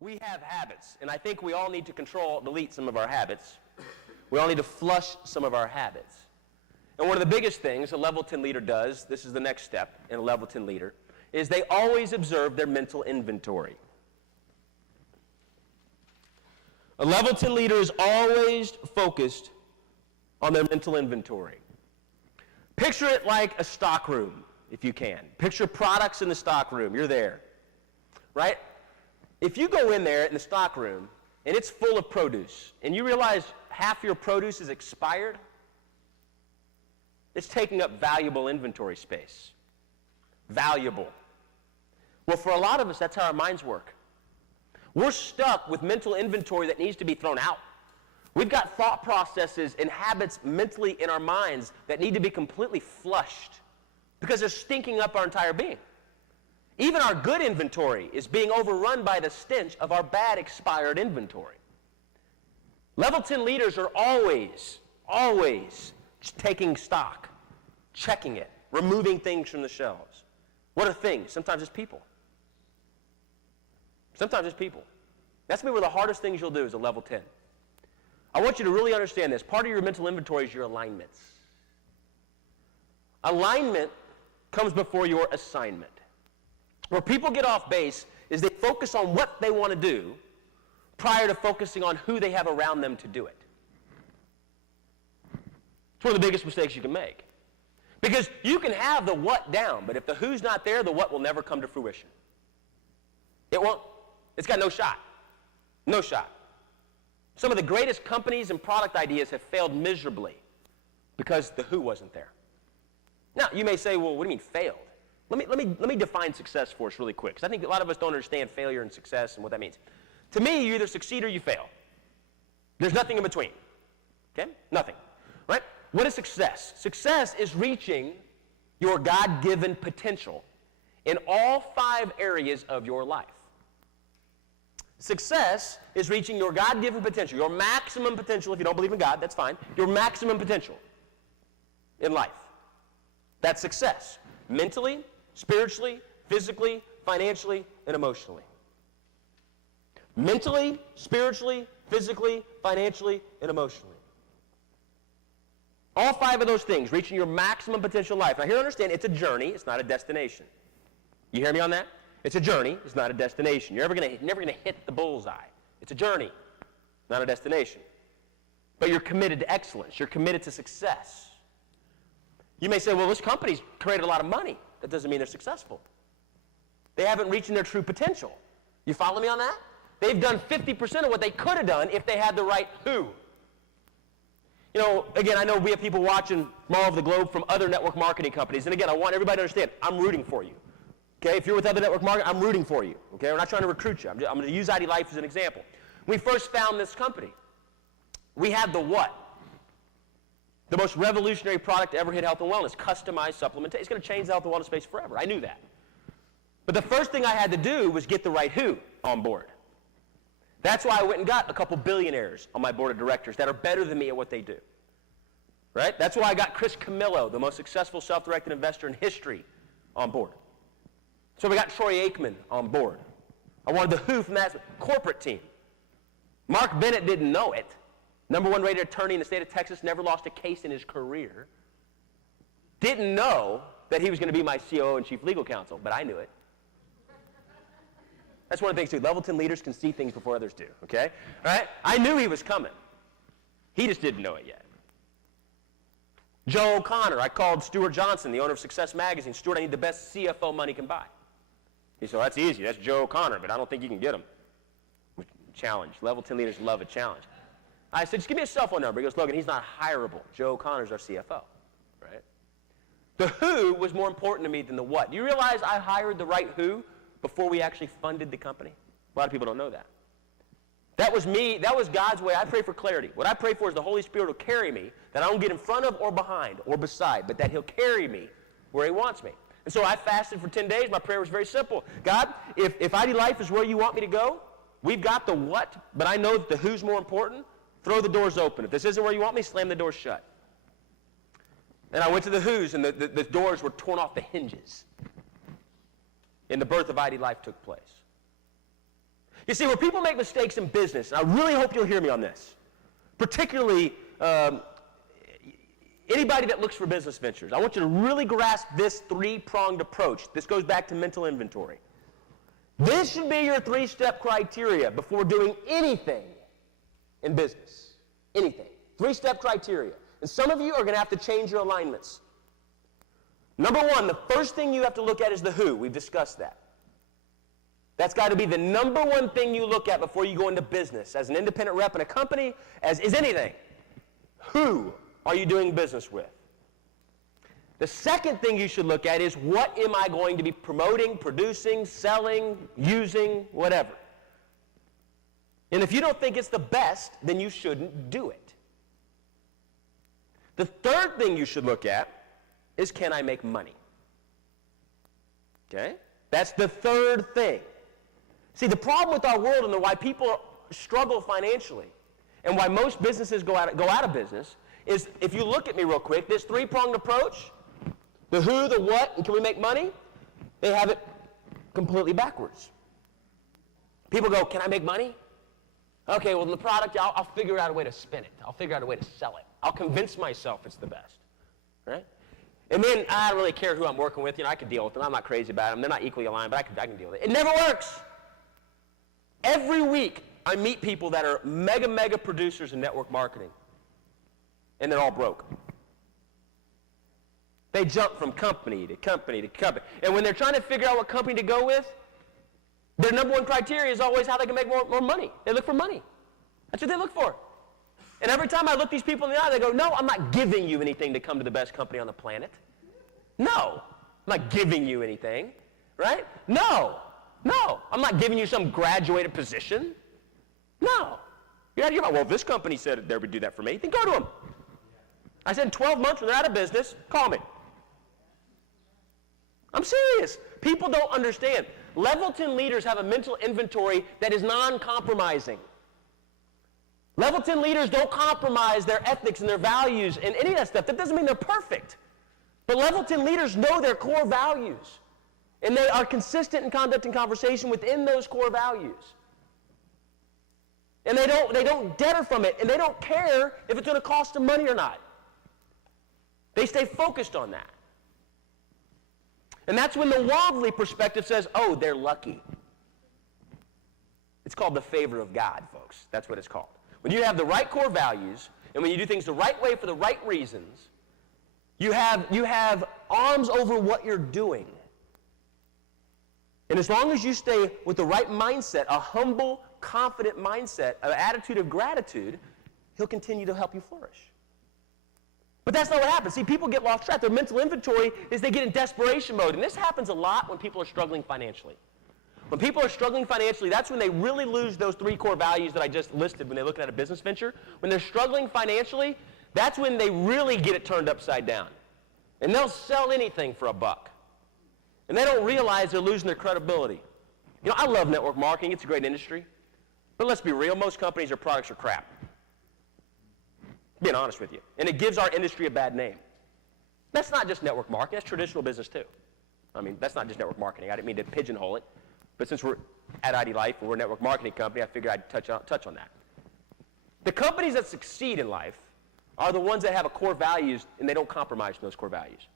We have habits, and I think we all need to delete some of our habits. We all need to flush some of our habits. And one of the biggest things a level 10 leader does, this is the next step in a level 10 leader, is they always observe their mental inventory. A level 10 leader is always focused on their mental inventory. Picture it like a stock room, if you can. Picture products in the stock room. You're there, right? If you go in there in the stock room and it's full of produce and you realize half your produce is expired, it's taking up valuable inventory space. Valuable. Well, for a lot of us, that's how our minds work. We're stuck with mental inventory that needs to be thrown out. We've got thought processes and habits mentally in our minds that need to be completely flushed because they're stinking up our entire being. Even our good inventory is being overrun by the stench of our bad expired inventory. Level 10 leaders are always taking stock, checking it, removing things from the shelves. What are things? Sometimes it's people. Sometimes it's people. That's maybe one of the hardest things you'll do as a level 10. I want you to really understand this. Part of your mental inventory is your alignments. Alignment comes before your assignment. Where people get off base is they focus on what they want to do prior to focusing on who they have around them to do it. It's one of the biggest mistakes you can make. Because you can have the what down, but if the who's not there, the what will never come to fruition. It won't. It's got no shot. No shot. Some of the greatest companies and product ideas have failed miserably because the who wasn't there. Now, you may say, well, what do you mean failed? Let me define success for us really quick, because I think a lot of us don't understand failure and success and what that means. To me, you either succeed or you fail. There's nothing in between. Okay? Nothing. Right? What is success? Success is reaching your God-given potential in all 5 areas of your life. Success is reaching your God-given potential, your maximum potential. If you don't believe in God, that's fine. Your maximum potential in life. That's success. Mentally, spiritually, physically, financially, and emotionally. Mentally, spiritually, physically, financially, and emotionally. All 5 of those things, reaching your maximum potential in life. Now here, understand, it's a journey, it's not a destination. You hear me on that? It's a journey, it's not a destination. You're never going to hit the bullseye. It's a journey, not a destination. But you're committed to excellence. You're committed to success. You may say, well, this company's created a lot of money. That doesn't mean they're successful. They haven't reached their true potential. You follow me on that? They've done 50% of what they could have done if they had the right who. You know, again, I know we have people watching from all over the globe from other network marketing companies. And again, I want everybody to understand, I'm rooting for you. Okay, if you're with other network marketing, I'm rooting for you. Okay, we're not trying to recruit you. I'm going to use IDLIFE as an example. When we first found this company, we had the what? The most revolutionary product to ever hit health and wellness, customized supplementation. It's going to change the health and wellness space forever. I knew that. But the first thing I had to do was get the right who on board. That's why I went and got a couple billionaires on my board of directors that are better than me at what they do. Right? That's why I got Chris Camillo, the most successful self-directed investor in history, on board. So we got Troy Aikman on board. I wanted the who from that corporate team. Mark Bennett didn't know it. #1 rated attorney in the state of Texas, never lost a case in his career. Didn't know that he was going to be my COO and chief legal counsel, but I knew it. That's one of the things, too. Level 10 leaders can see things before others do, okay? All right? I knew he was coming. He just didn't know it yet. Joe O'Connor, I called Stuart Johnson, the owner of Success Magazine. Stuart, I need the best CFO money can buy. He said, well, that's easy. That's Joe O'Connor, but I don't think you can get him. Challenge. Level 10 leaders love a challenge. I said, just give me a cell phone number. He goes, Logan, he's not hireable. Joe O'Connor's our CFO, right? The who was more important to me than the what. Do you realize I hired the right who before we actually funded the company? A lot of people don't know that. That was me. That was God's way. I pray for clarity. What I pray for is the Holy Spirit will carry me, that I don't get in front of or behind or beside, but that he'll carry me where he wants me. And so I fasted for 10 days. My prayer was very simple. God, if IDLIFE is where you want me to go, we've got the what, but I know that the who's more important. Throw the doors open. If this isn't where you want me, slam the doors shut. And I went to the who's, and the doors were torn off the hinges. And the birth of IDLIFE took place. You see, where people make mistakes in business, and I really hope you'll hear me on this, particularly anybody that looks for business ventures, I want you to really grasp this three-pronged approach. This goes back to mental inventory. This should be your three-step criteria before doing anything in business. Anything. Three-step criteria. And some of you are going to have to change your alignments. Number one, the first thing you have to look at is the who. We've discussed that. That's got to be the number one thing you look at before you go into business. As an independent rep in a company, as is anything. Who are you doing business with? The second thing you should look at is what am I going to be promoting, producing, selling, using, whatever. And if you don't think it's the best, then you shouldn't do it. The third thing you should look at is, can I make money? Okay? That's the third thing. See, the problem with our world and why people struggle financially and why most businesses go out of business is, if you look at me real quick, this three-pronged approach, the who, the what, and can we make money, they have it completely backwards. People go, can I make money? Okay, well, the product, I'll figure out a way to spin it. I'll figure out a way to sell it. I'll convince myself it's the best, right? And then I don't really care who I'm working with. You know, I can deal with them. I'm not crazy about them. They're not equally aligned, but I can deal with it. It never works. Every week, I meet people that are mega producers in network marketing, and they're all broke. They jump from company to company to company. And when they're trying to figure out what company to go with, their number one criteria is always how they can make more money. They look for money. That's what they look for. And every time I look these people in the eye, they go, no, I'm not giving you anything to come to the best company on the planet. No, I'm not giving you anything, right? No, I'm not giving you some graduated position. No. You're not about, well, if this company said they would do that for me, then go to them. I said in 12 months when they're out of business, call me. I'm serious. People don't understand. Level 10 leaders have a mental inventory that is non-compromising. Level 10 leaders don't compromise their ethics and their values and any of that stuff. That doesn't mean they're perfect. But level 10 leaders know their core values. And they are consistent in conduct and conversation within those core values. And they don't deter from it. And they don't care if it's going to cost them money or not. They stay focused on that. And that's when the worldly perspective says, oh, they're lucky. It's called the favor of God, folks. That's what it's called. When you have the right core values, and when you do things the right way for the right reasons, you have arms over what you're doing. And as long as you stay with the right mindset, a humble, confident mindset, an attitude of gratitude, he'll continue to help you flourish. But that's not what happens. See, people get lost track. Their mental inventory is they get in desperation mode. And this happens a lot when people are struggling financially. When people are struggling financially, that's when they really lose those three core values that I just listed when they're looking at a business venture. When they're struggling financially, that's when they really get it turned upside down. And they'll sell anything for $1. And they don't realize they're losing their credibility. You know, I love network marketing. It's a great industry. But let's be real. Most companies or products are crap. Being honest with you. And it gives our industry a bad name. That's not just network marketing. That's traditional business too. I mean, that's not just network marketing. I didn't mean to pigeonhole it. But since we're at IDLIFE and we're a network marketing company, I figured I'd touch on that. The companies that succeed in life are the ones that have a core values and they don't compromise those core values.